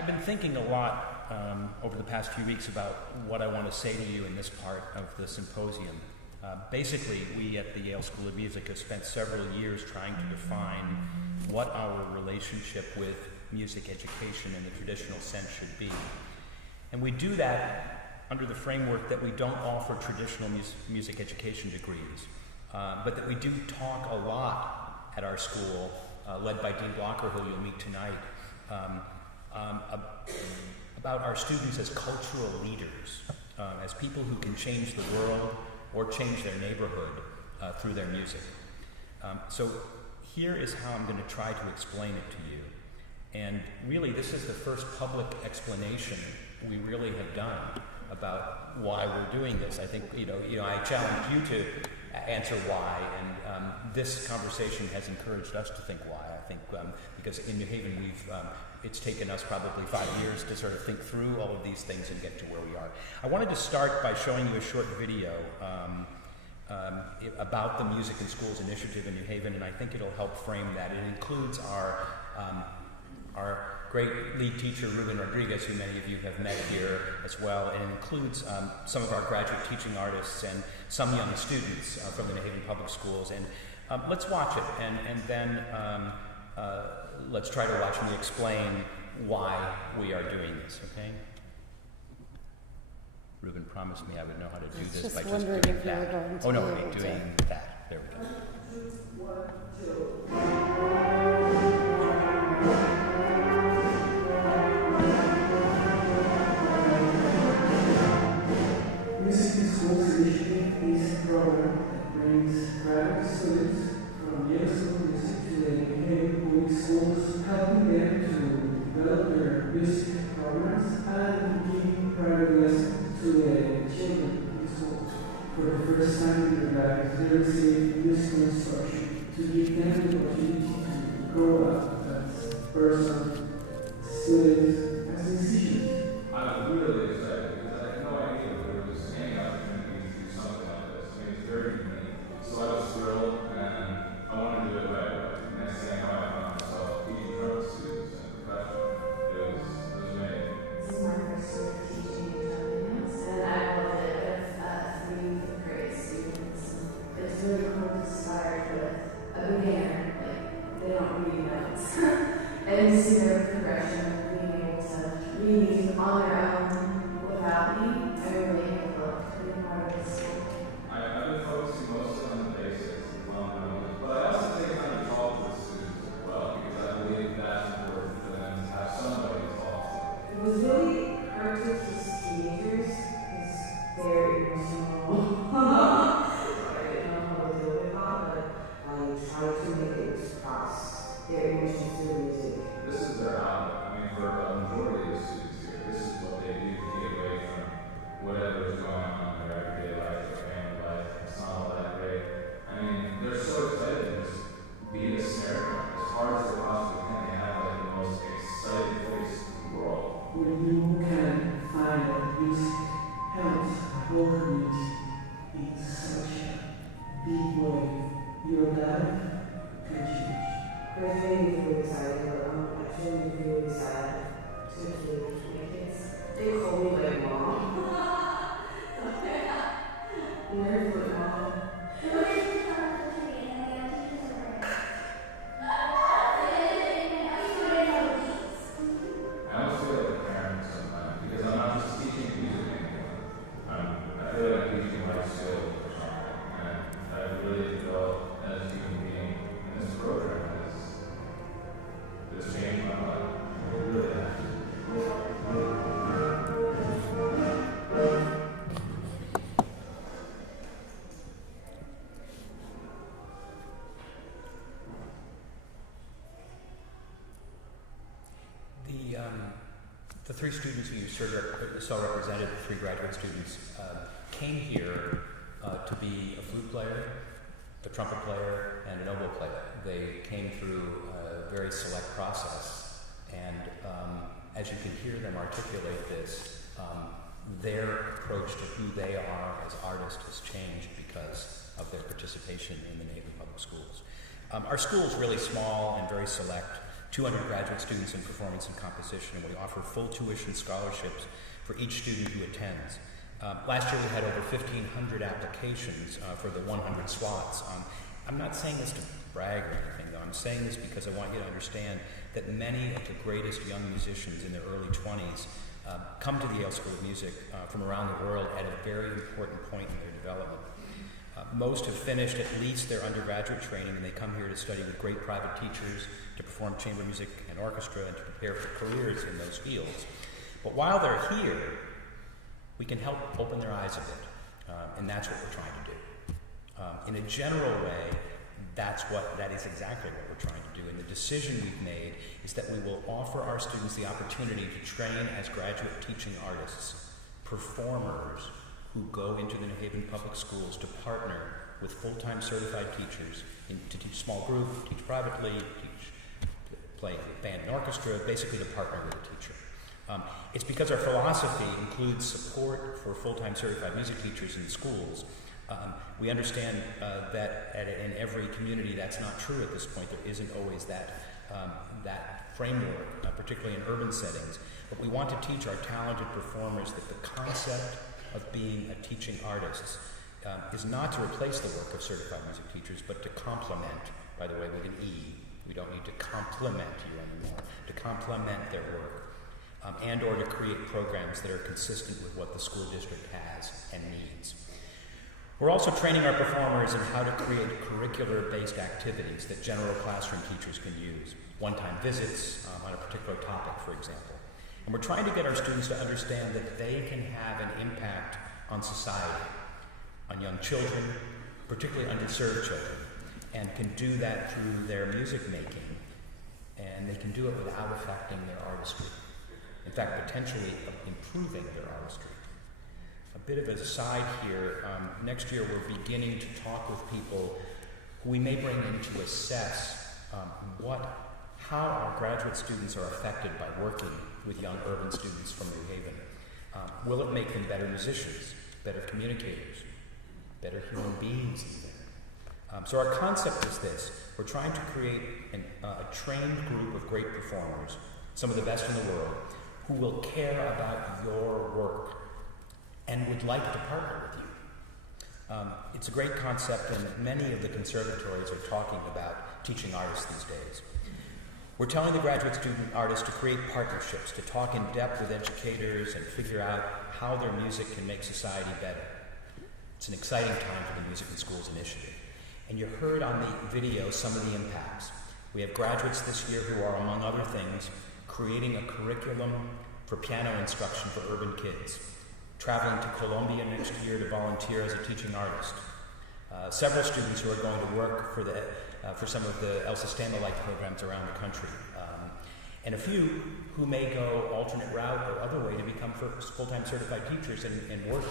I've been thinking a lot over the past few weeks about what I want to say to you in this part of the symposium. Basically, we at the Yale School of Music have spent several years trying to define what our relationship with music education in the traditional sense should be. And we do that under the framework that we don't offer traditional music education degrees, but that we do talk a lot at our school, led by Dean Blocker, who you'll meet tonight, about our students as cultural leaders, as people who can change the world or change their neighborhood through their music. So here is how I'm going to try to explain it to you. And really, this is the first public explanation we really have done about why we're doing this. I think, I challenge you to answer why, and this conversation has encouraged us to think why. I think because in New Haven, it's taken us probably 5 years to sort of think through all of these things and get to where we are. I wanted to start by showing you a short video about the Music in Schools initiative in New Haven, and I think it'll help frame that. It includes our great lead teacher, Ruben Rodriguez, who many of you have met here as well. And it includes some of our graduate teaching artists and some young students from the New Haven Public Schools. And let's watch it, and then let's try to watch me explain why we are doing this, okay? Ruben promised me I would know how to do this by just doing that. Oh no, wait, doing that. There we go. 1, 2. Music in Schools initiative is a program that brings graduate students from Yale School of Music to the New Haven Public Schools, helping them to develop their music programs and giving private lessons to the children in the school. For the first time in their lives, they receive musical instruction to give them the opportunity to grow up as person, students, as musicians. I'm really excited because I had no idea there was any opportunity to do something like this. I mean, it's very unique. So I was thrilled, and I wanted to do it right away. And that's how I found myself being in front of students and professionals. It was amazing. This is my first year teaching Italians, and I love it with 3 grade students. It's really cool to start with a beginner, like they don't read notes, and see their progression of being able to read music on their own without me. I really have loved being part of this school. I've been focusing mostly on the basics and fundamentals, but I also take time to talk to the students as well because I believe that's important for them to have somebody to talk to. It was really hard to teach teenagers because they're emotional. I didn't know how to deal with that, but I tried to make it express their emotions through music. This is their outlet. I mean, for a majority of the students here, this is what they do to get away from whatever is going on in their everyday life, their family life. It's not all that great. I mean, they're so excited to just be a snare drum as hard as they possibly can. They have like the most exciting place in the world. When you can find that music helps the whole community in such a big way, your life can change. It made me really excited, but I'm actually really sad to hear my kids. They call me like mom. Never put mom. I almost feel like a parent sometimes because I'm not just teaching music anymore. I feel like I'm teaching life skills or something. And I really developed as a human being. And this program has changed my life. It really has. The 3 students who you saw represented, the 3 graduate students, came here to be a flute player, a trumpet player, and an oboe player. They came through a very select process, and as you can hear them articulate this, their approach to who they are as artists has changed because of their participation in the New Haven Public Schools. Our school is really small and very select. 200 graduate students in performance and composition, and we offer full tuition scholarships for each student who attends. Last year we had over 1,500 applications for the 100 slots. I'm not saying this to brag or anything, though. I'm saying this because I want you to understand that many of the greatest young musicians in their early 20s come to the Yale School of Music from around the world at a very important point in their development. Most have finished at least their undergraduate training, and they come here to study with great private teachers, to perform chamber music and orchestra, and to prepare for careers in those fields. But while they're here, we can help open their eyes a bit, and that's what we're trying to do. In a general way, that is exactly what we're trying to do. And the decision we've made is that we will offer our students the opportunity to train as graduate teaching artists, performers who go into the New Haven Public Schools to partner with full-time certified teachers to teach small group, teach privately, play band and orchestra, basically to partner with a teacher. It's because our philosophy includes support for full-time certified music teachers in schools. We understand that in every community that's not true at this point. There isn't always that framework, particularly in urban settings. But we want to teach our talented performers that the concept of being a teaching artist is not to replace the work of certified music teachers, but to complement, by the way, with an E. We don't need to compliment you anymore, to complement their work, and or to create programs that are consistent with what the school district has and needs. We're also training our performers in how to create curricular-based activities that general classroom teachers can use, one-time visits on a particular topic, for example. And we're trying to get our students to understand that they can have an impact on society, on young children, particularly underserved children, and can do that through their music making, and they can do it without affecting their artistry. In fact, potentially improving their artistry. A bit of an aside here, next year we're beginning to talk with people who we may bring in to assess how our graduate students are affected by working with young urban students from New Haven. Will it make them better musicians, better communicators, better human beings even? So our concept is this. We're trying to create a trained group of great performers, some of the best in the world, who will care about your work and would like to partner with you. It's a great concept, and many of the conservatories are talking about teaching artists these days. We're telling the graduate student artists to create partnerships, to talk in depth with educators and figure out how their music can make society better. It's an exciting time for the Music in Schools initiative. And you heard on the video some of the impacts. We have graduates this year who are, among other things, creating a curriculum for piano instruction for urban kids, traveling to Colombia next year to volunteer as a teaching artist. Several students who are going to work for some of the El Sistema-like programs around the country. And a few who may go alternate route or other way to become full-time certified teachers and work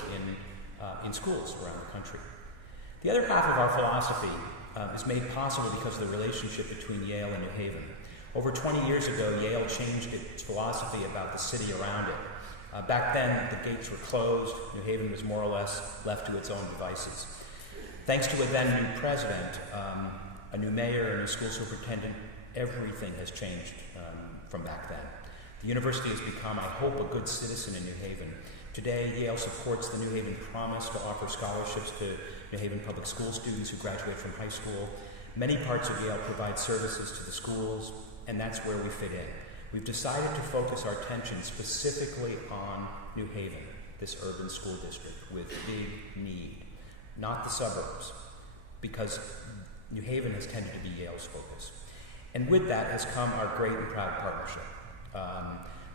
in schools around the country. The other half of our philosophy is made possible because of the relationship between Yale and New Haven. Over 20 years ago, Yale changed its philosophy about the city around it. Back then, the gates were closed. New Haven was more or less left to its own devices. Thanks to a then new president, a new mayor, and a school superintendent, everything has changed from back then. The university has become, I hope, a good citizen in New Haven. Today, Yale supports the New Haven Promise to offer scholarships to New Haven public school students who graduate from high school. Many parts of Yale provide services to the schools, and that's where we fit in. We've decided to focus our attention specifically on New Haven, this urban school district with big need, not the suburbs, because New Haven has tended to be Yale's focus. And with that has come our great and proud partnership.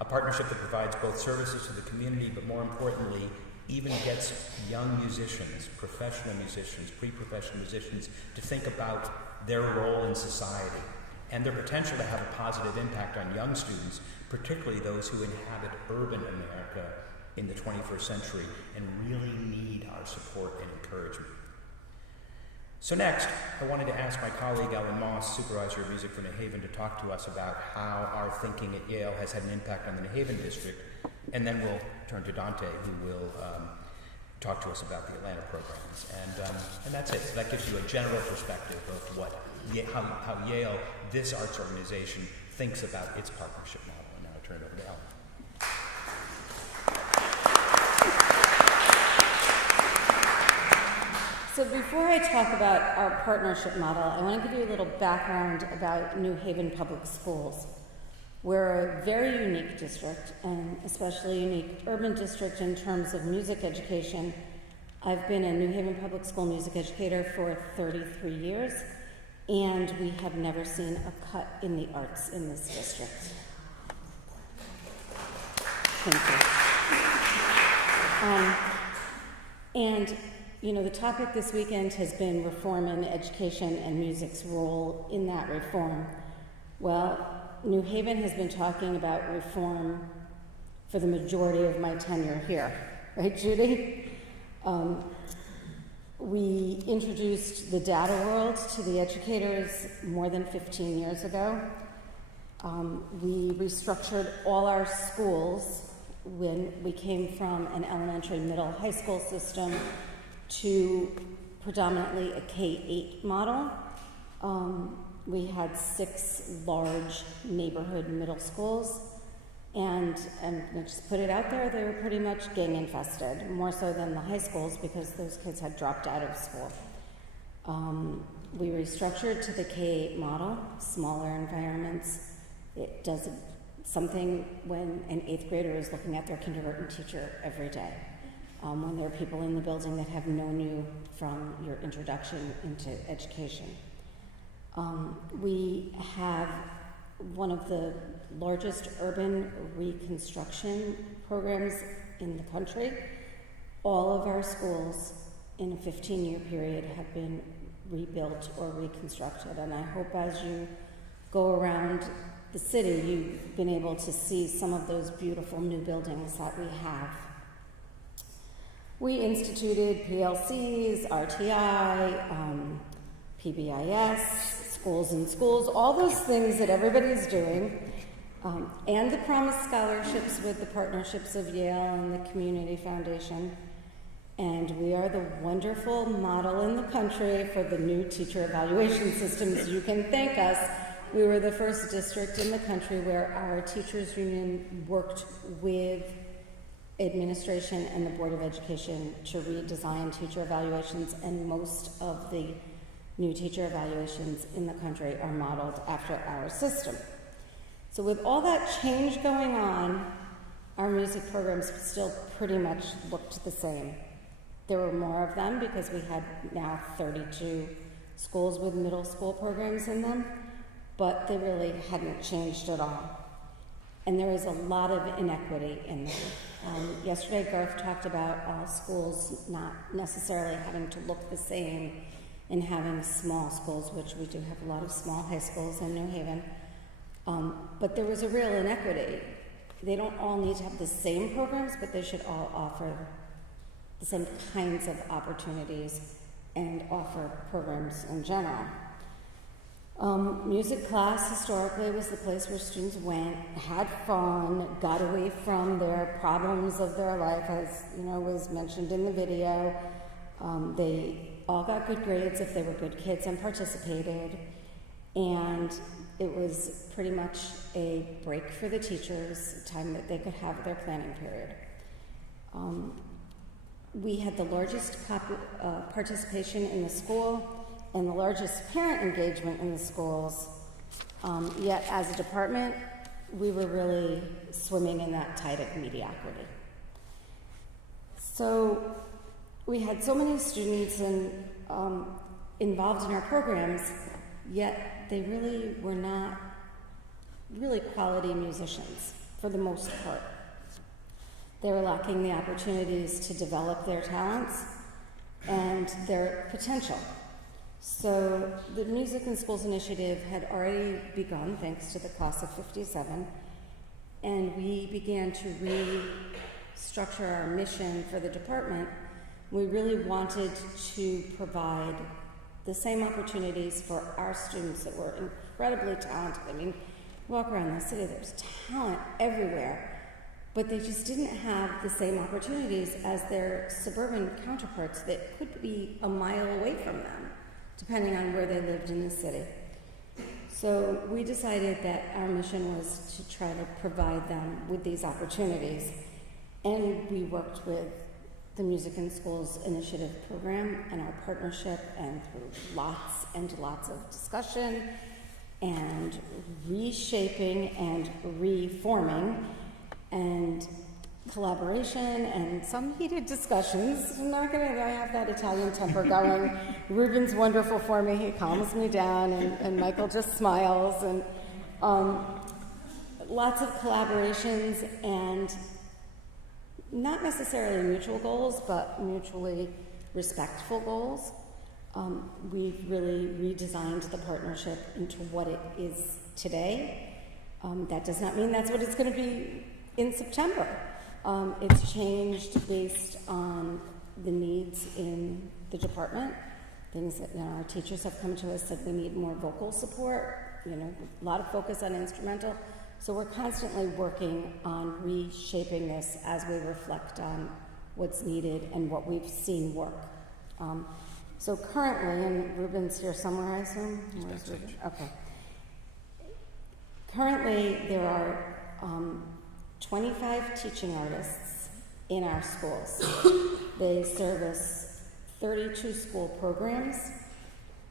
A partnership that provides both services to the community, but more importantly, even gets young musicians, professional musicians, pre-professional musicians, to think about their role in society and their potential to have a positive impact on young students, particularly those who inhabit urban America in the 21st century and really need our support and encouragement. So next, I wanted to ask my colleague Ellen Moss, Supervisor of Music for New Haven, to talk to us about how our thinking at Yale has had an impact on the New Haven district, and then we'll turn to Dante, who will talk to us about the Atlanta programs. And that's it. So that gives you a general perspective of how Yale, this arts organization, thinks about its partnership model. And now I turn it over to Ellen. So before I talk about our partnership model, I want to give you a little background about New Haven Public Schools. We're a very unique district, and especially unique urban district in terms of music education. I've been a New Haven Public School music educator for 33 years, and we have never seen a cut in the arts in this district. Thank you. And you know, the topic this weekend has been reform in education and music's role in that reform. Well, New Haven has been talking about reform for the majority of my tenure here. Right, Judy? We introduced the data world to the educators more than 15 years ago. We restructured all our schools when we came from an elementary, middle, high school system to predominantly a K-8 model. We had 6 large neighborhood middle schools, and just put it out there, they were pretty much gang infested, more so than the high schools because those kids had dropped out of school. We restructured to the K-8 model, smaller environments. It does something when an 8th grader is looking at their kindergarten teacher every day. When there are people in the building that have known you from your introduction into education. We have one of the largest urban reconstruction programs in the country. All of our schools in a 15-year period have been rebuilt or reconstructed, and I hope as you go around the city, you've been able to see some of those beautiful new buildings that we have. We instituted PLCs, RTI, PBIS, Schools in Schools, all those things that everybody's doing, and the Promise Scholarships with the partnerships of Yale and the Community Foundation. And we are the wonderful model in the country for the new teacher evaluation systems. You can thank us. We were the first district in the country where our teachers union worked with administration and the Board of Education to redesign teacher evaluations, and most of the new teacher evaluations in the country are modeled after our system. So with all that change going on, our music programs still pretty much looked the same. There were more of them because we had now 32 schools with middle school programs in them, but they really hadn't changed at all. And there is a lot of inequity in them. Yesterday, Garth talked about all schools not necessarily having to look the same and having small schools, which we do have a lot of small high schools in New Haven. But there was a real inequity. They don't all need to have the same programs, but they should all offer the same kinds of opportunities and offer programs in general. Music class historically was the place where students went, had fun, got away from their problems of their life, as you know was mentioned in the video. They all got good grades if they were good kids and participated, and it was pretty much a break for the teachers, a time that they could have their planning period. We had the largest participation in the school and the largest parent engagement in the schools, yet as a department, we were really swimming in that tide of mediocrity. So we had so many students involved in our programs, yet they really were not really quality musicians for the most part. They were lacking the opportunities to develop their talents and their potential. So the Music in Schools initiative had already begun thanks to the class of 57, and we began to restructure our mission for the department. We really wanted to provide the same opportunities for our students that were incredibly talented. I mean, walk around the city, there's talent everywhere, but they just didn't have the same opportunities as their suburban counterparts that could be a mile away from them, depending on where they lived in the city. So we decided that our mission was to try to provide them with these opportunities. And we worked with the Music in Schools Initiative program and our partnership, and through lots and lots of discussion and reshaping and reforming and collaboration and some heated discussions. I'm not gonna have that Italian temper going. Ruben's wonderful for me, he calms me down, and Michael just smiles, and lots of collaborations and not necessarily mutual goals, but mutually respectful goals. We've really redesigned the partnership into what it is today. That does not mean that's what it's going to be in September. It's changed based on the needs in the department. Things that our teachers have come to us, said we need more vocal support, a lot of focus on instrumental. So we're constantly working on reshaping this as we reflect on what's needed and what we've seen work. So currently, and Ruben's here somewhere, I assume? Where's Ruben? Okay. Currently, there are 25 teaching artists in our schools. They service 32 school programs,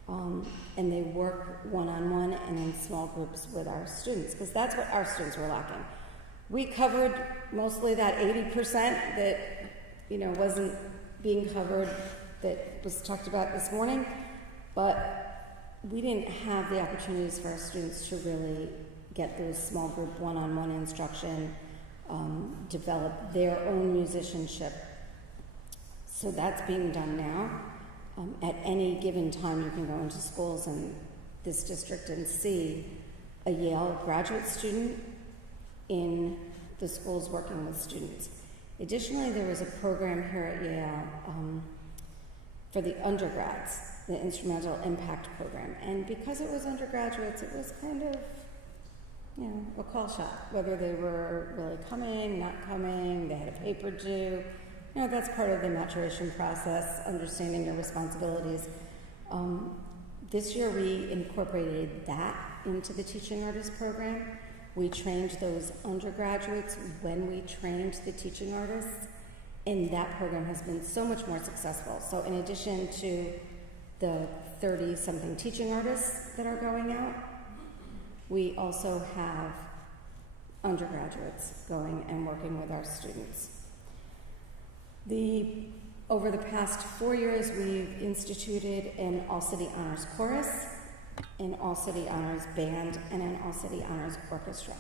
and they work one-on-one and in small groups with our students, because that's what our students were lacking. We covered mostly that 80% that wasn't being covered, that was talked about this morning, but we didn't have the opportunities for our students to really get those small group one-on-one instruction, develop their own musicianship. So that's being done now. At any given time, you can go into schools in this district and see a Yale graduate student in the schools working with students. Additionally, there was a program here at Yale for the undergrads, the Instrumental Impact Program. And because it was undergraduates, it was kind of, a call shot, whether they were really coming, not coming, they had a paper due. That's part of the maturation process, understanding your responsibilities. This year we incorporated that into the Teaching Artist program. We trained those undergraduates when we trained the teaching artists, and that program has been so much more successful. So in addition to the 30-something teaching artists that are going out, we also have undergraduates going and working with our students. Over the past 4 years, we've instituted an All-City Honors Chorus, an All-City Honors Band, and an All-City Honors Orchestra.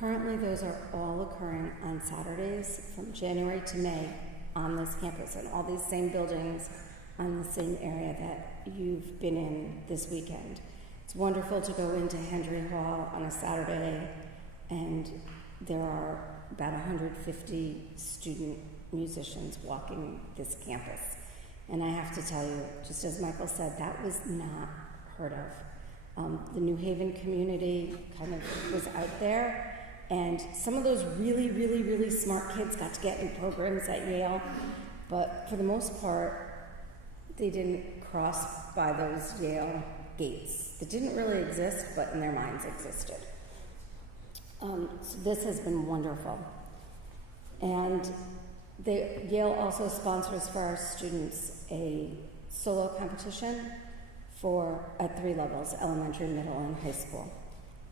Currently, those are all occurring on Saturdays from January to May on this campus, and all these same buildings on the same area that you've been in this weekend. It's wonderful to go into Hendry Hall on a Saturday, and there are about 150 student musicians walking this campus. And I have to tell you, just as Michael said, that was not heard of. The New Haven community kind of was out there, and some of those really, really, really smart kids got to get in programs at Yale, but for the most part, they didn't cross by those Yale gates that didn't really exist, but in their minds existed. So this has been wonderful. And Yale also sponsors for our students a solo competition at 3 levels, elementary, middle, and high school.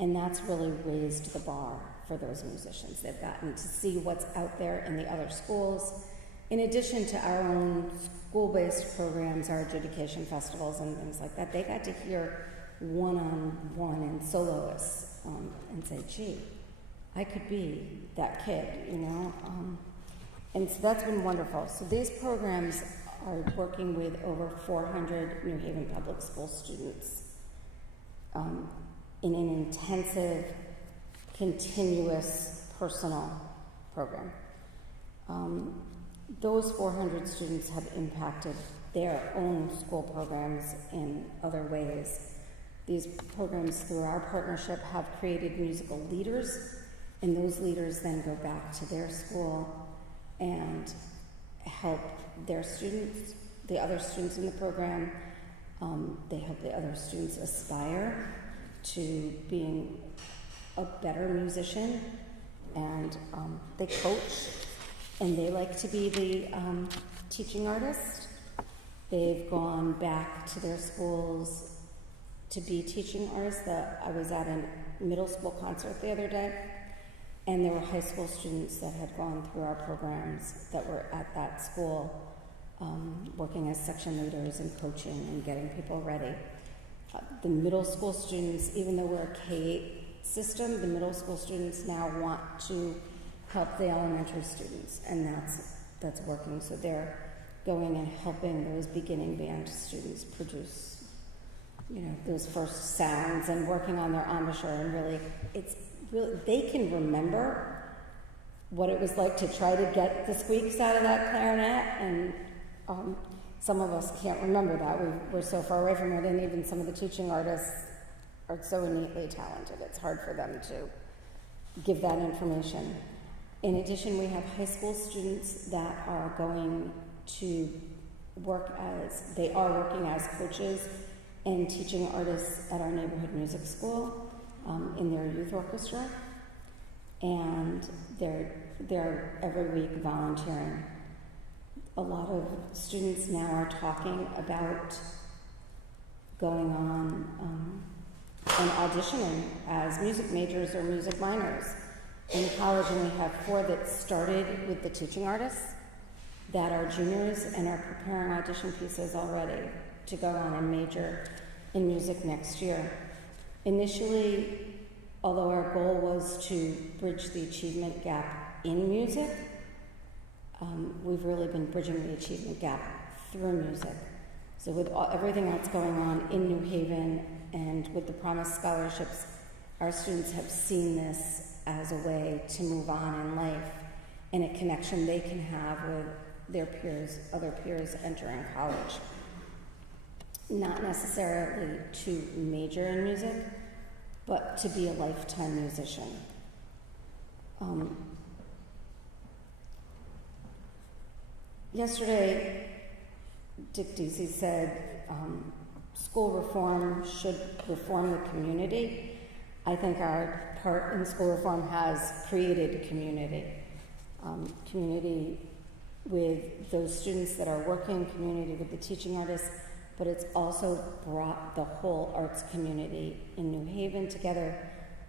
And that's really raised the bar for those musicians. They've gotten to see what's out there in the other schools. In addition to our own school-based programs, our adjudication festivals and things like that, they got to hear one-on-one and soloists and say, gee, I could be that kid, And so that's been wonderful. So these programs are working with over 400 New Haven Public School students in an intensive, continuous, personal program. Those 400 students have impacted their own school programs in other ways. These programs, through our partnership, have created musical leaders, and those leaders then go back to their school and help their students, the other students in the program. They help the other students aspire to being a better musician, and they coach, and they like to be the teaching artist. They've gone back to their schools to be teaching artists. I was at a middle school concert the other day, and there were high school students that had gone through our programs that were at that school, working as section leaders and coaching and getting people ready. The middle school students, even though we're a K-8 system, the middle school students now want to help the elementary students, and that's working. So they're going and helping those beginning band students produce, those first sounds, and working on their embouchure. And really, they can remember what it was like to try to get the squeaks out of that clarinet, and some of us can't remember that. We're so far away from it, and even some of the teaching artists are so innately talented. It's hard for them to give that information. In addition, we have high school students that are going to working as coaches and teaching artists at our neighborhood music school in their youth orchestra, and they're every week volunteering. A lot of students now are talking about going on and auditioning as music majors or music minors in college, and we have 4 that started with the teaching artists that are juniors and are preparing audition pieces already to go on and major in music next year. Initially, although our goal was to bridge the achievement gap in music, we've really been bridging the achievement gap through music. So with everything else going on in New Haven and with the Promise Scholarships, our students have seen this as a way to move on in life and a connection they can have with their peers, other peers entering college. Not necessarily to major in music, but to be a lifetime musician. Yesterday, Dick Deasy said school reform should reform the community. I think our part in school reform has created community. Community with those students that are working, community with the teaching artists, but it's also brought the whole arts community in New Haven together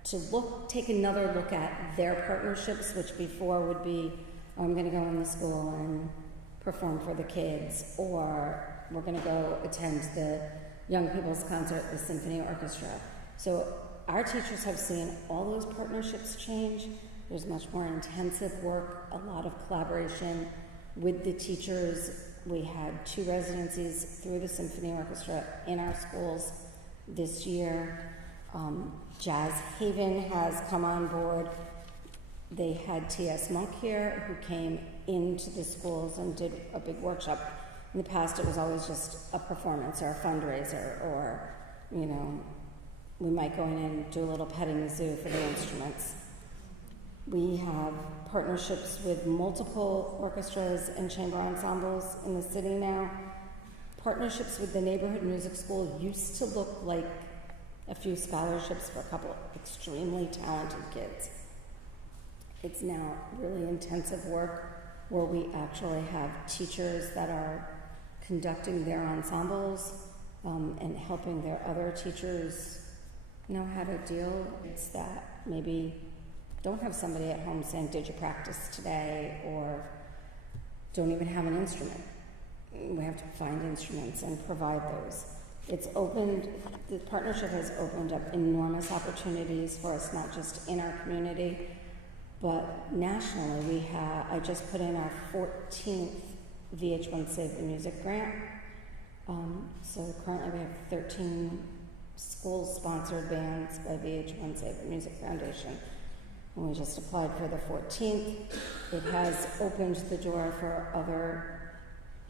to take another look at their partnerships, which before would be, I'm going to go in the school and perform for the kids, or we're going to go attend the young people's concert, the symphony orchestra. So our teachers have seen all those partnerships change. There's much more intensive work, a lot of collaboration with the teachers. We had 2 residencies through the symphony orchestra in our schools this year. Jazz Haven has come on board. They had T.S. Monk here, who came into the schools and did a big workshop. In the past, it was always just a performance or a fundraiser, or, we might go in and do a little petting the zoo for the instruments. We have partnerships with multiple orchestras and chamber ensembles in the city now. Partnerships with the neighborhood music school used to look like a few scholarships for a couple of extremely talented kids. It's now really intensive work where we actually have teachers that are conducting their ensembles and helping their other teachers know how to deal. It's that maybe don't have somebody at home saying, did you practice today? Or don't even have an instrument. We have to find instruments and provide those. The partnership has opened up enormous opportunities for us, not just in our community, but nationally. I just put in our 14th VH1 Save the Music grant. So currently we have 13 school-sponsored bands by VH1 Save the Music Foundation. And we just applied for the 14th. It has opened the door for other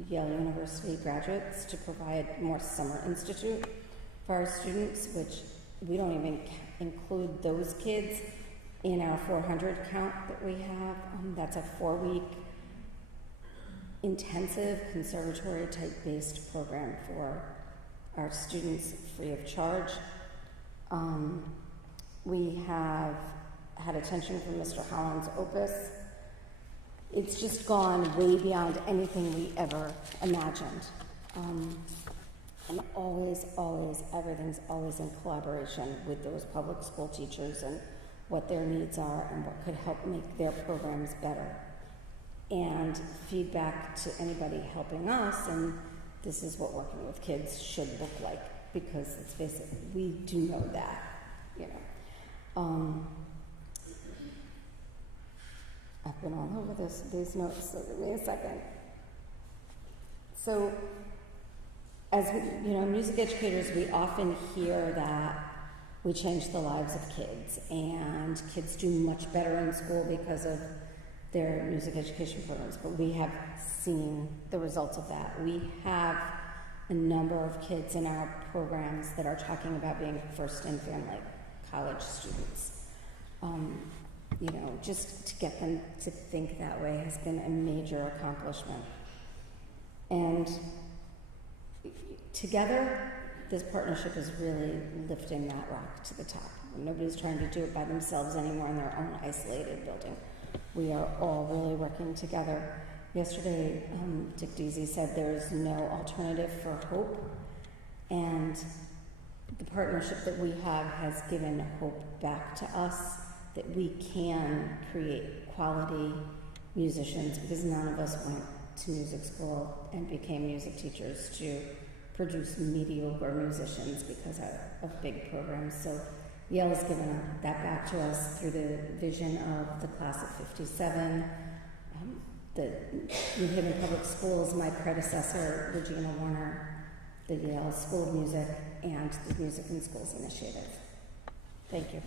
Yale University graduates to provide more summer institute for our students, which we don't even include those kids in our 400 count that we have. That's a 4-week intensive conservatory type based program for our students free of charge. We have had attention from Mr. Holland's Opus. It's just gone way beyond anything we ever imagined. And always, everything's always in collaboration with those public school teachers and what their needs are and what could help make their programs better. And feedback to anybody helping us, and this is what working with kids should look like, because let's face it, we do know that, you know. I've been all over these notes, so give me a second. So, as we, you know, music educators, we often hear that we change the lives of kids, and kids do much better in school because of their music education programs, but we have seen the results of that. We have a number of kids in our programs that are talking about being first in family college students. You know, just to get them to think that way has been a major accomplishment. And together, this partnership is really lifting that rock to the top. Nobody's trying to do it by themselves anymore in their own isolated building. We are all really working together. Yesterday, Dick Deasy said there is no alternative for hope, and the partnership that we have has given hope back to us that we can create quality musicians, because none of us went to music school and became music teachers to produce mediocre musicians because of big programs. So Yale has given that back to us through the vision of the class of 57. The New Haven Public Schools, my predecessor, Regina Warner, the Yale School of Music, and the Music in Schools Initiative. Thank you.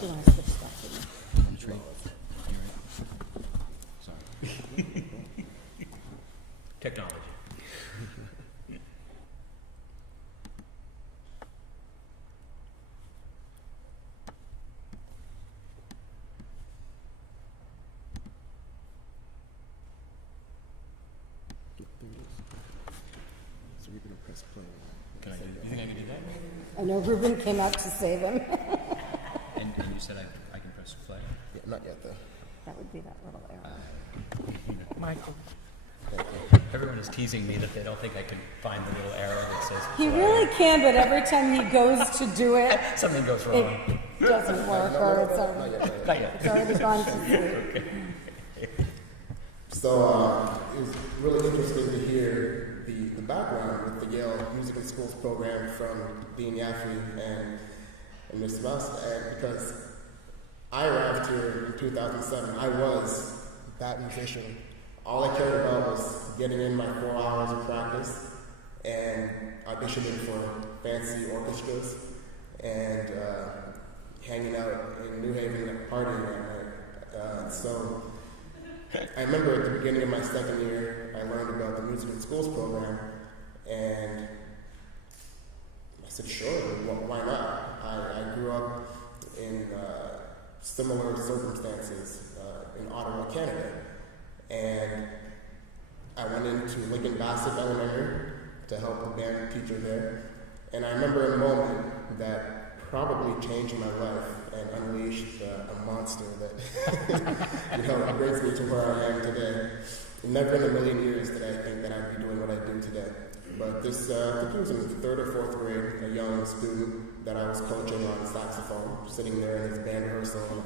Do you want to switch spots with me? Technology. So we're gonna press play. Can I do, you think I can do that? I know Ruben came out to save him. And you said I can press play? Yeah, not yet though. That would be that little arrow. Michael. Thank you. Everyone is teasing me that they don't think I can find the little arrow that says He play. really can, but every time he goes to do it, Something goes wrong. it doesn't work, or it's Not already, yet. Not yet. it's already gone to sleep. So it was really interesting to hear the background with the Yale Music in Schools program from Dean Yaffe and Ms. West, and because I arrived here in 2007, I was that musician. All I cared about was getting in my 4 hours of practice and auditioning for fancy orchestras and hanging out in New Haven and partying that night. So I remember at the beginning of my second year, I learned about the Music in Schools program, and I said, sure, why not? I grew up in similar circumstances in Ottawa, Canada, and I went into Lincoln Bassett Elementary to help a band teacher there, and I remember a moment that probably changed my life and unleashed a monster that brings me to where I am today. Never in a million years did I think that I'd be doing what I do today. But this, I think he was in the 3rd or 4th grade, a young student that I was coaching on saxophone, sitting there in his band rehearsal,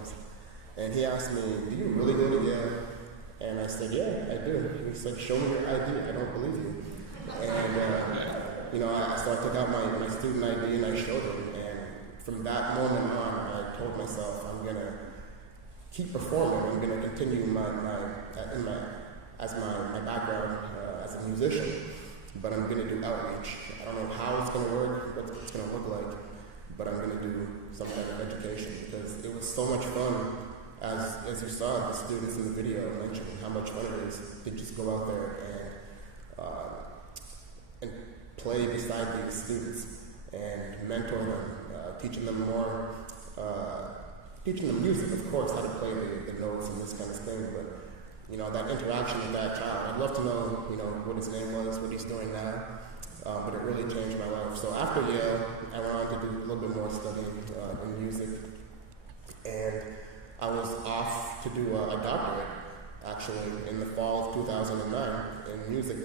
and he asked me, "Do you really go to Yale?" And I said, "Yeah, I do." He said, "Show me your ID. I don't believe you." And so I took out my student ID and I showed him. And from that moment on, I told myself, I'm gonna keep performing. I'm gonna continue my background as a musician, but I'm gonna do outreach. I don't know how it's gonna work, what it's gonna look like, but I'm gonna do some kind of education because it was so much fun. As you saw, the students in the video mentioned how much fun it is to just go out there and play beside these students and mentor them, teaching them more teaching them music, of course, how to play the notes and this kind of thing, but that interaction with that child. I'd love to know, what his name was, what he's doing now, but it really changed my life. So after Yale, I went on to do a little bit more studying in music, and I was off to do a doctorate, actually, in the fall of 2009 in music.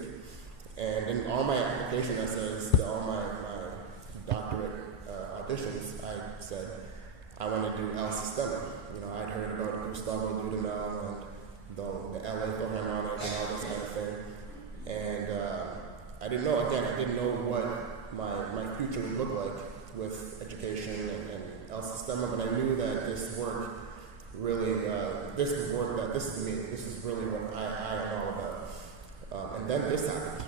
And in all my application essays to all my doctorate auditions, I said I want to do El Sistema. I'd heard about Gustavo Dudamel and the LA Philharmonic and all this kind of thing. And I didn't know what my future would look like with education and El Sistema, but I knew that this work really, this is me. This is really what I am all about. And then this happened.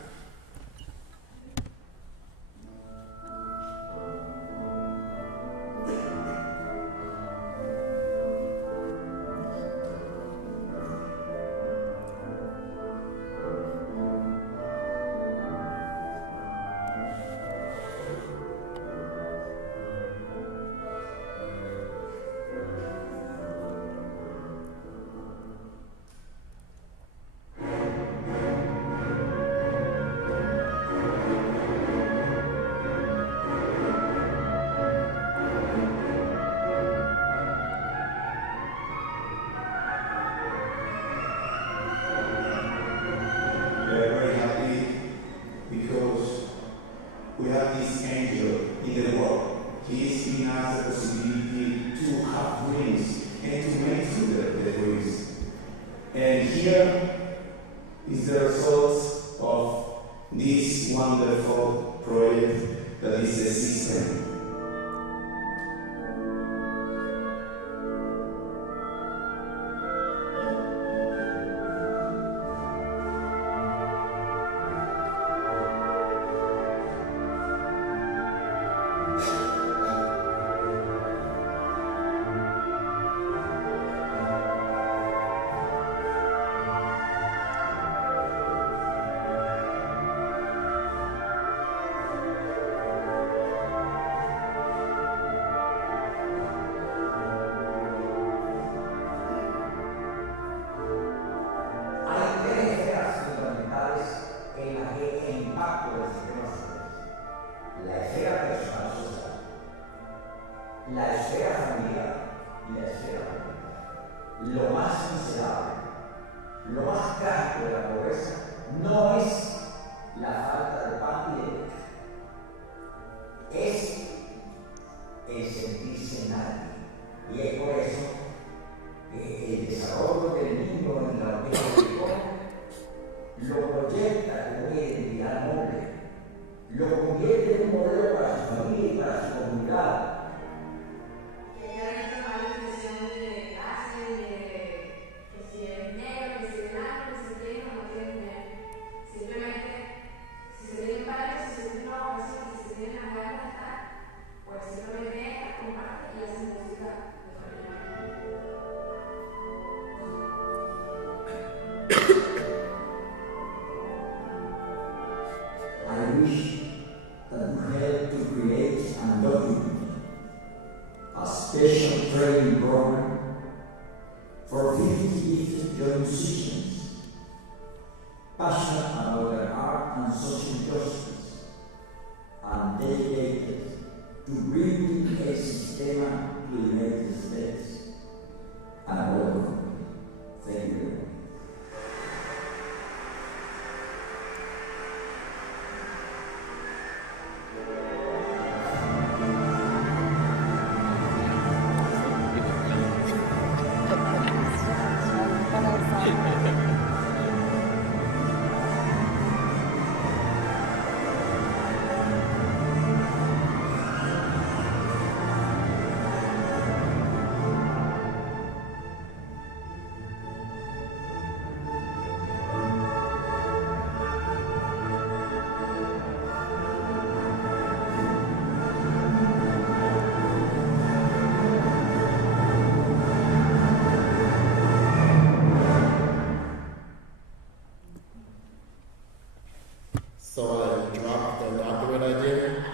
So I dropped the doctorate idea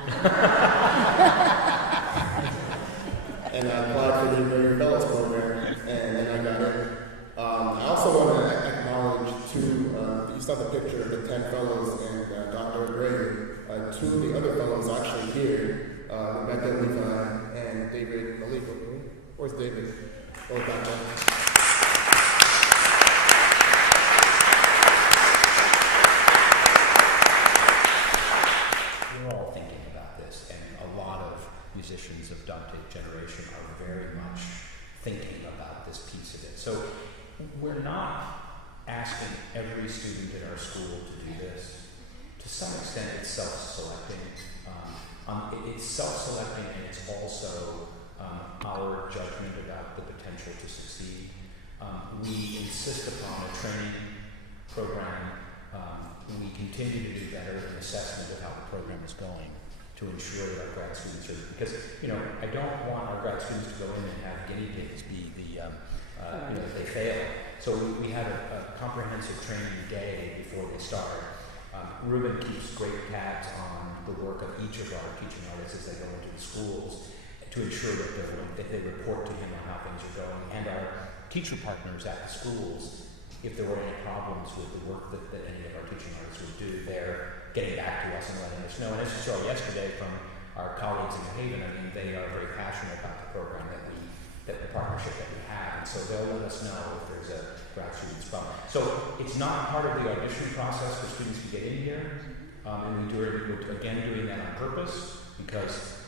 and I applied for the American Fellows also want to acknowledge you saw the picture of the 10 fellows and Dr. Gray. Two of the other fellows actually here, Rebecca Levi and David Malik. Where's David? Oh, back there. We're all thinking about this, and a lot of musicians of Dante's generation are very much thinking about this piece of it. So we're not asking every student in our school to do this. To some extent, it's self-selecting. It's self-selecting, and it's also our judgment about the potential to succeed. We insist upon a training program. We continue to do better in assessment of how the program is going to ensure that our grad students are, because, I don't want our grad students to go in and have guinea pigs be the, they fail. So we have a comprehensive training day before they start. Ruben keeps great tabs on the work of each of our teaching artists as they go into the schools to ensure that they report to him on how things are going, and our teacher partners at the schools, if there were any problems with the work that any of our teaching artists would do, they're getting back to us and letting us know. And as you saw yesterday from our colleagues in New Haven, they are very passionate about the program that the partnership that we have, and so they'll let us know if there's a grad student's problem. So it's not part of the audition process for students to get in here, and we're again doing that on purpose because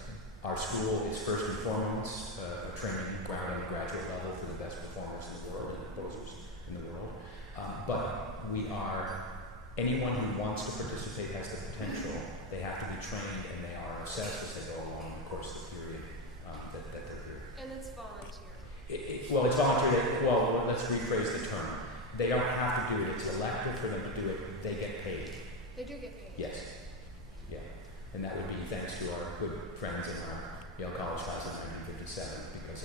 our school is first and foremost a training ground and graduate level for the best performers in the world and composers in the world. But anyone who wants to participate has the potential. They have to be trained, and they are assessed as they go along in the course of the period that they're here. And it's volunteer. It's volunteer. Well, let's rephrase the term. They don't have to do it. It's elective for them to do it. They get paid. They do get paid. Yes. Yeah. And that would be thanks to our good friends in our Yale College class of 1957, because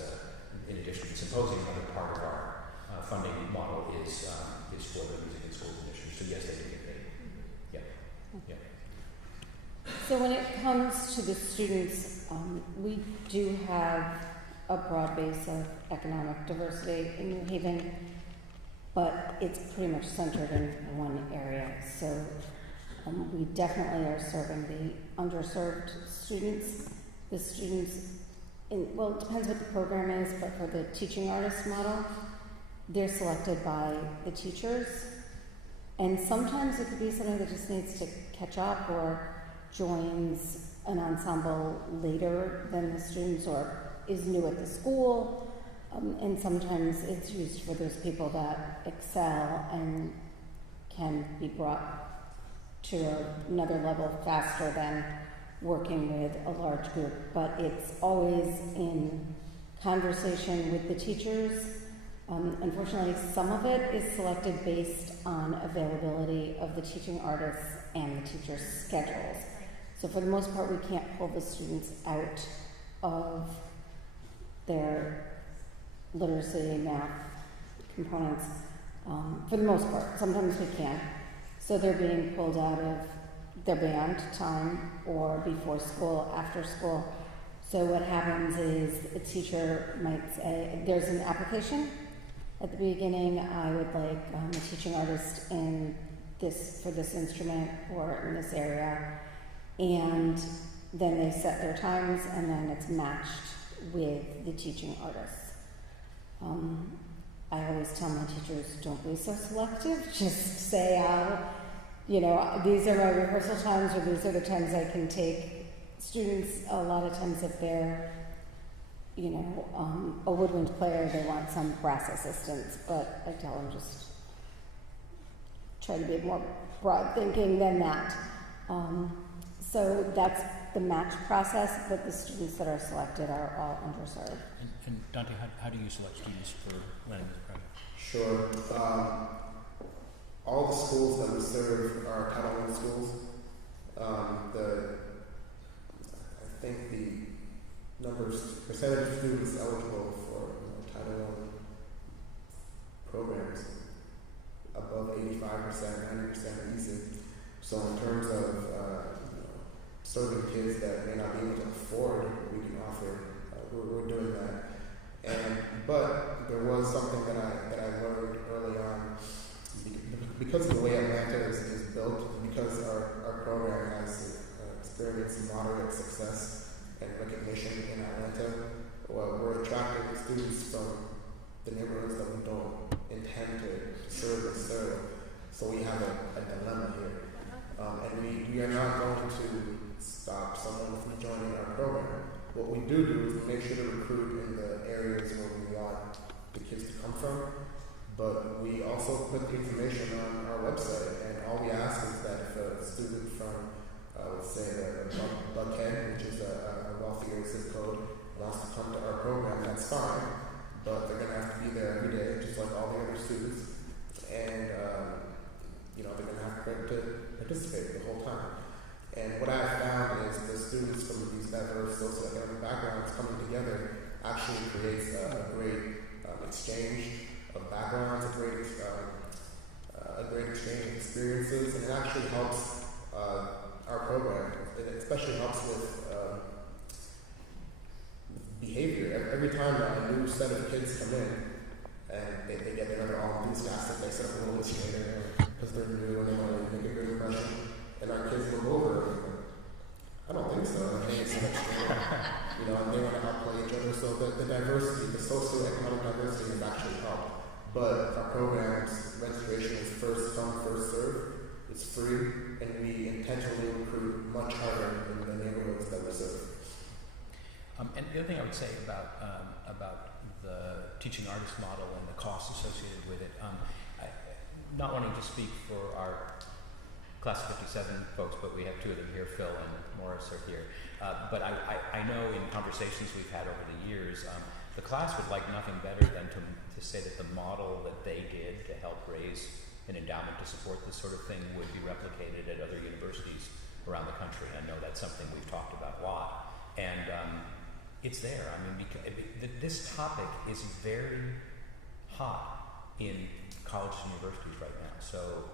in addition to symposium, another part of our funding model is for the Music in Schools initiative. So yes, they do get paid. Yeah. Yeah. So when it comes to the students, we do have a broad base of economic diversity in New Haven, but it's pretty much centered in one area. So we definitely are serving the underserved students. The students, it depends what the program is, but for the teaching artist model, they're selected by the teachers. And sometimes it could be something that just needs to catch up or joins an ensemble later than the students or is new at the school. And sometimes it's used for those people that excel and can be brought to another level faster than working with a large group. But it's always in conversation with the teachers. Unfortunately, some of it is selected based on availability of the teaching artists and the teachers' schedules. So for the most part, we can't pull the students out of their literacy, math components, for the most part. Sometimes we can. So they're being pulled out of their band time or before school, after school. So what happens is a teacher might say, there's an application at the beginning, I would like a teaching artist for this instrument or in this area, and then they set their times and then it's matched with the teaching artists. I always tell my teachers, don't be so selective, just say, these are my rehearsal times or these are the times I can take students. A lot of times if they're a woodwind player, they want some brass assistance, but I tell them just try to be more broad thinking than that. So that's the match process, but the students that are selected are all underserved. And Dante, how do you select students for running this program? Sure. All the schools that we serve are Title I schools. I think the percentage of students eligible for Title I programs above 85%, 90% easy. So in terms of serving kids that may not be able to afford what we can offer, we're doing that. But there was something that I learned early on because of the way Atlanta is built, because our program has experienced moderate success and recognition in Atlanta. Well, we're attracting students from the neighborhoods that we don't intend to serve. So we have a dilemma here. And we are not going to stop someone from joining our program. What we do is make sure to recruit in the areas where we want the kids to come from, but we also put the information on our website, and all we ask is that if a student from, let's say, Buckhead, which is a wealthier zip code, wants to come to our program, that's fine, but they're going to have to be there every day, just like all the other students, and they're going to have to participate the whole time. And what I've found is the students from these diverse socioeconomic backgrounds coming together actually creates a great exchange of backgrounds, a great exchange of experiences, and it actually helps our program. It especially helps with behavior. Every time a new set of kids come in and they get together all enthusiastic, they set up a little skater because they're new and they want to make a good impression. And our kids look over and I don't think so. I think it's much and they want to outplay each other. So the diversity, the socioeconomic diversity has actually helped. But our program's registration is first come, first serve. It's free, and we intentionally recruit much harder in the neighborhoods that we serve. And the other thing I would say about the teaching artist model and the costs associated with it, not wanting to speak for our Class of 57 folks, but we have two of them here, Phil and Morris are here. But I know in conversations we've had over the years, the class would like nothing better than to say that the model that they did to help raise an endowment to support this sort of thing would be replicated at other universities around the country. I know that's something we've talked about a lot. And it's there. I mean, this topic is very hot in colleges and universities right now. So,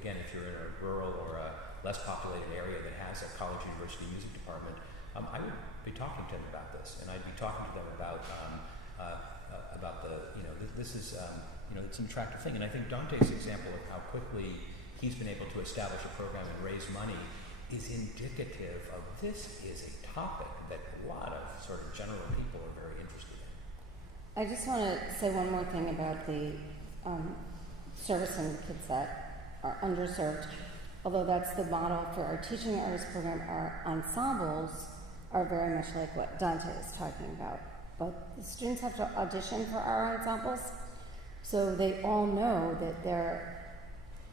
again, if you're in a rural or a less populated area that has a college university music department, I would be talking to them about this, and I'd be talking to them about this is, it's an attractive thing. And I think Dante's example of how quickly he's been able to establish a program and raise money is indicative of this is a topic that a lot of sort of general people are very interested in. I just want to say one more thing about the servicing kids that are underserved. Although that's the model for our teaching artist program, our ensembles are very much like what Dante is talking about. But the students have to audition for our ensembles, so they all know that they're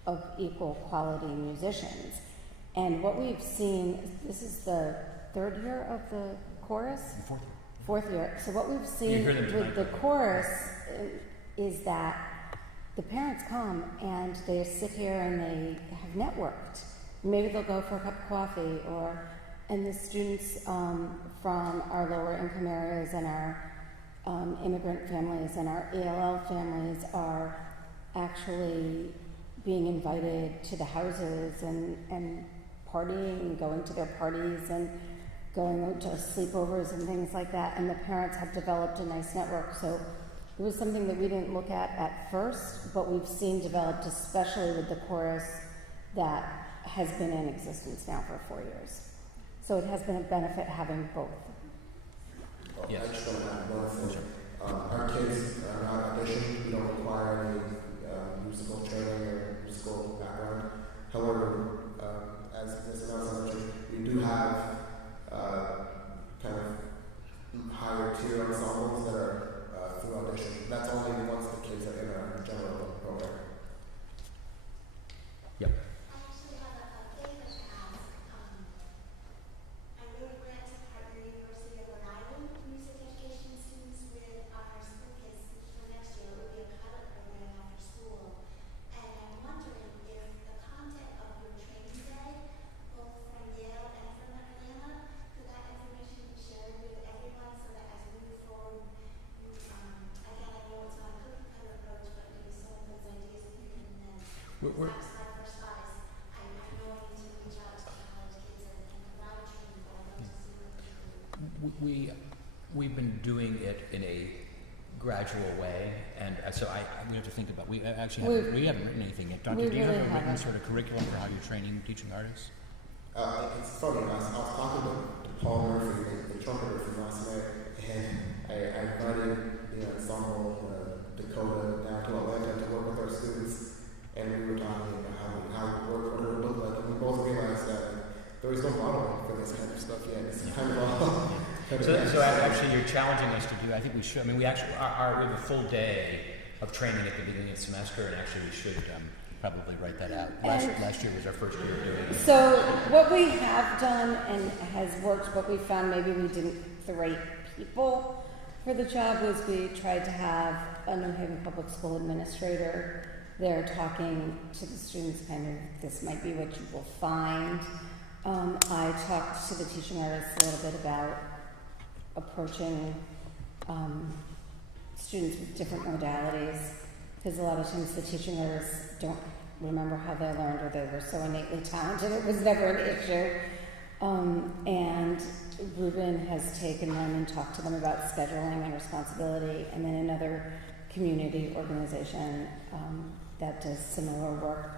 of equal quality musicians. And what we've seen, this is the third year of the chorus? Fourth year. So what we've seen with the chorus is that the parents come and they sit here and they have networked. Maybe they'll go for a cup of coffee, and the students from our lower income areas and our immigrant families and our ELL families are actually being invited to the houses and partying and going to their parties and going to sleepovers and things like that. And the parents have developed a nice network. So it was something that we didn't look at first, but we've seen developed, especially with the chorus that has been in existence now for 4 years. So it has been a benefit having both. Yes. I just want to add one thing. Our kids are not auditioned. We don't require any musical training or musical background. However, as Ms. Nelson mentioned, we do have kind of higher tier ensembles that are through audition. That's only once the kids are in our general program. Yep. We've been doing it in a gradual way, and so we have to think about. We actually We- haven't written anything yet. Doctor, we do you have really a written haven't. sort of curriculum for how you're training teaching artists? It's funny, I was talking to Paul Murphy, the trumpeter from last night, and I invited the ensemble Dakota down to Atlanta to work with our students, and we were talking about how what it would look like, and we both realized that there was no model for this kind of stuff yet. It's kind of all. So actually, you're challenging us to do. I think we should. I mean, we actually we have a full day of training at the beginning of the semester, and actually, we should probably write that out. Last year was our first year of doing it. So what we have done and has worked, what we found maybe we didn't the right people for the job was we tried to have a New Haven Public School administrator there talking to the students, kind of, this might be what you will find. I talked to the teaching artists a little bit about approaching students with different modalities, because a lot of times the teaching artists don't remember how they learned, or they were so innately talented it was never an issue. And Ruben has taken them and talked to them about scheduling and responsibility, and then another community organization that does similar work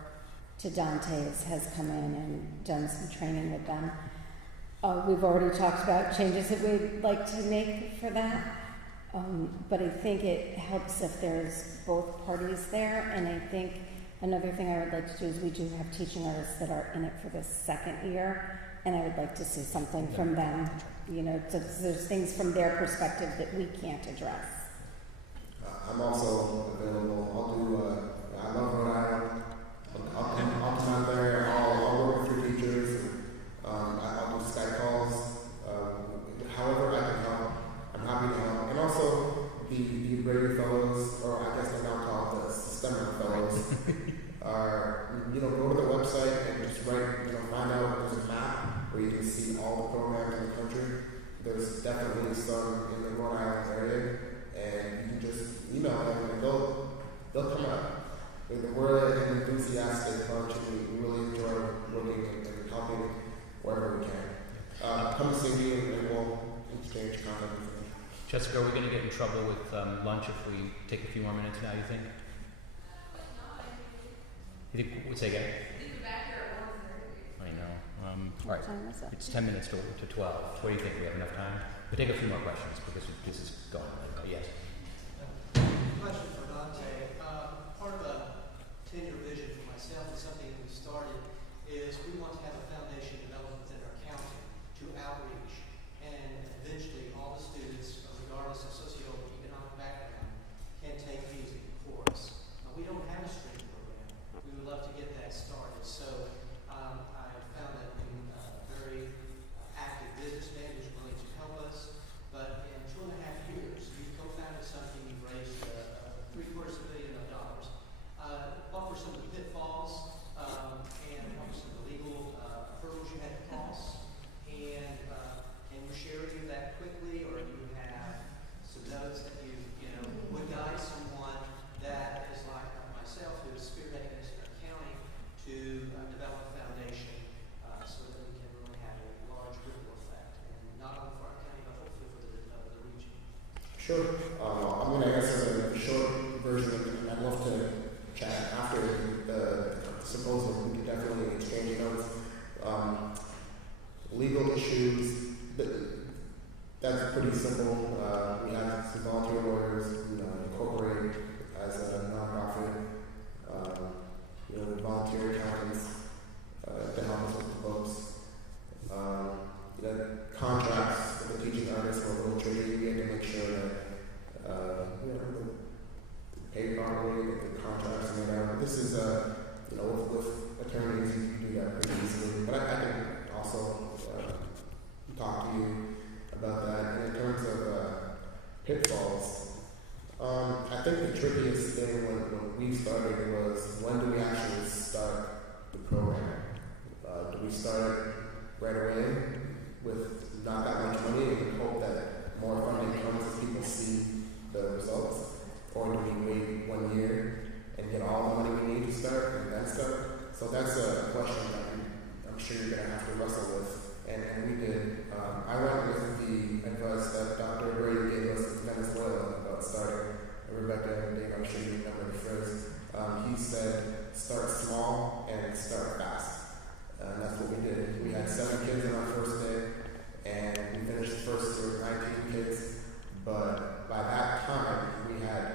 to Dante's has come in and done some training with them. We've already talked about changes that we'd like to make for that, but I think it helps if there's both parties there, and I think another thing I would like to do is we do have teaching artists that are in it for the second year, and I would like to see something from them, you know, so there's things from their perspective that we can't address. I'm also available. I'll do. I love Rhode Island. I'll come out there. I'll work with your teachers. I'll do Skype calls. However I can help, I'm happy to help. And also the Brady Fellows, or I guess they're now called the Stemmer Fellows, are go to the website and just write. Find out there's a map where you can see all the programs in the country. There's definitely some in the Rhode Island area, and you can just email them and they'll come out. We're an enthusiastic bunch, and we really enjoy working and helping wherever we can. Come see me and we'll exchange contact information. Jessica, are we going to get in trouble with lunch if we take a few more minutes now, you think? You think, what's that again? I know. All right, Time is up. it's 10 minutes to 12. What do you think? We have enough time? We'll take a few more questions because this is going. Yes. Question for Dante. Part of a 10-year vision for myself and something that we started is we want to have a foundation developed within our county to outreach, and eventually all the students, regardless of socioeconomic background, can take music course. We don't have a string program. We would love to get that started. So I found that very active businessman who's willing to help us. But in 2.5 years, you've co-founded something, you've raised $750 million. What were some of the pitfalls and what were some of the legal hurdles you had to cross? And can you share any of that quickly, or do you have some notes that you would guide someone that is like myself, who is spearheading this in our county, to develop a foundation so that we can really have a large ripple effect, and not only for our county, but hopefully for the region? Sure. I'm going to answer the short version, and I'd love to chat after the symposium. We can definitely exchange notes. Legal issues, that's pretty simple. We have some volunteer lawyers incorporate as a nonprofit. Volunteer accountants to help us with the books. Contracts with the teaching artists were a little tricky. We had to make sure that paid properly, that the contracts are made out. But this is with attorneys you can do that pretty easily. But I can also talk to you about that. And in terms of pitfalls, I think the trickiest thing when we started was, when do we actually start the program? Do we start right away with not that much money and hope that more funding comes as people see the results? Or do we wait 1 year and get all the money we need to start and then start? So that's a question that I'm sure you're going to have to wrestle with. And we did. I went with the advice that Dr. Brady gave us in Venezuela about about starting. Rebecca and Dave, I'm sure you remember the phrase. He said, start small and start fast. And that's what we did. We had 7 kids on our first day, and we finished the first year with 19 kids. But by that time, we had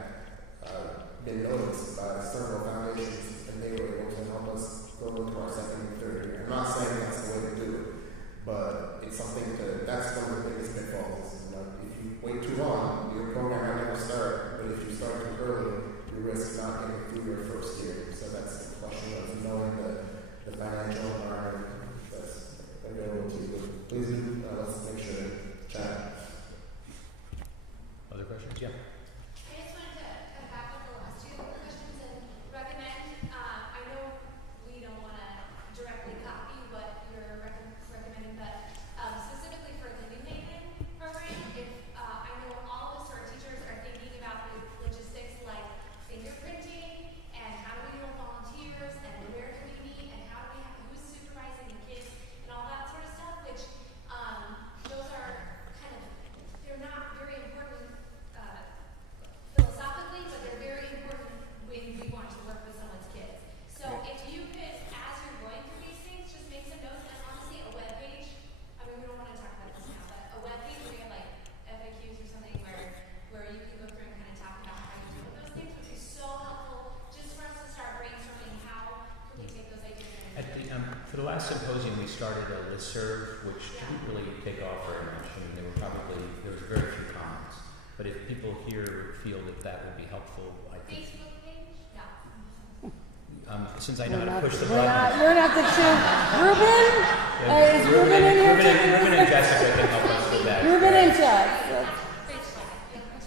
been noticed by several foundations, and they were able to help us go into our second and third year. I'm not saying that's the way to do it, but it's something that's one of the biggest pitfalls. If you wait too long, your program might never start, but if you start too early, you risk not getting through your first year. So that's the question of knowing the financial environment that's available to you. Please do, let's make sure to chat. Other questions? Yeah. I just wanted to back up the last 2 questions and recommend, I know we don't want to directly copy what you're recommending, but specifically for the New Haven program, if I know all of us, our teachers, are thinking about the logistics like fingerprinting and how do we know volunteers and where do we meet and how do we have, who's supervising the kids and all that sort of stuff, which those are kind of, they're not very important philosophically, but they're very important when we want to work with someone's kids. So if you could, as you're going through these things, just make some notes, and honestly, a web page, I mean, we don't want to talk about this now, but a web page where you have like FAQs or something where you can go through and kind of talk about how you deal with those things would be so helpful just for us to start brainstorming how can we take those ideas and For the last symposium, we started a listserv, which didn't really take off very much. I mean, there was very few comments. But if people here feel that would be helpful, I think. Facebook page? No. Since I know how to push the We're button. not the two. Ruben? Is Ruben in here? Ruben and Jessica can help us with that. Ruben and Jess.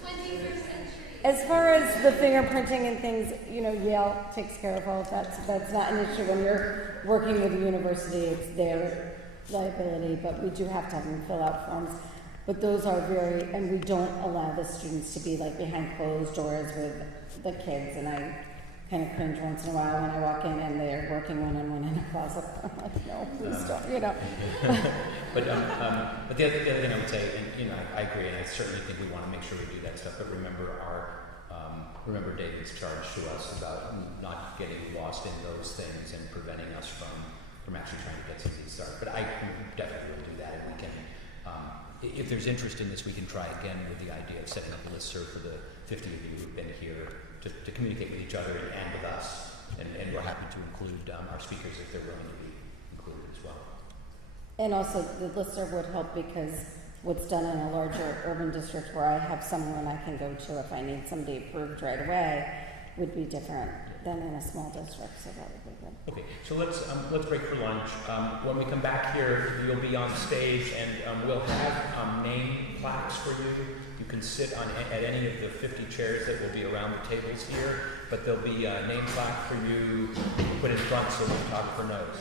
21st century. As far as the fingerprinting and things, Yale takes care of all of that, so that's not an issue. When you're working with the university, it's their liability, but we do have to have them fill out forms. But those are and we don't allow the students to be like behind closed doors with the kids, and I kind of cringe once in a while when I walk in and they're working one-on-one in a closet. I'm like, no, please don't, But the other thing I would say, and I agree, and I certainly think we want to make sure we do that stuff. But remember remember David's charge to us about not getting lost in those things and preventing us from actually trying to get some of these started. But I definitely will do that, and we can. If there's interest in this, we can try again with the idea of setting up a listserv for the 50 of you who've been here to communicate with each other and with us. And we're happy to include our speakers if they're willing to be included as well. And also, the listserv would help because what's done in a larger urban district where I have someone I can go to if I need somebody approved right away would be different than in a small district, so that would be good. Okay, so let's break for lunch. When we come back here, you'll be on stage, and we'll have name plaques for you. You can sit at any of the 50 chairs that will be around the tables here, but there'll be a name plaque for you put in front so the photographer knows.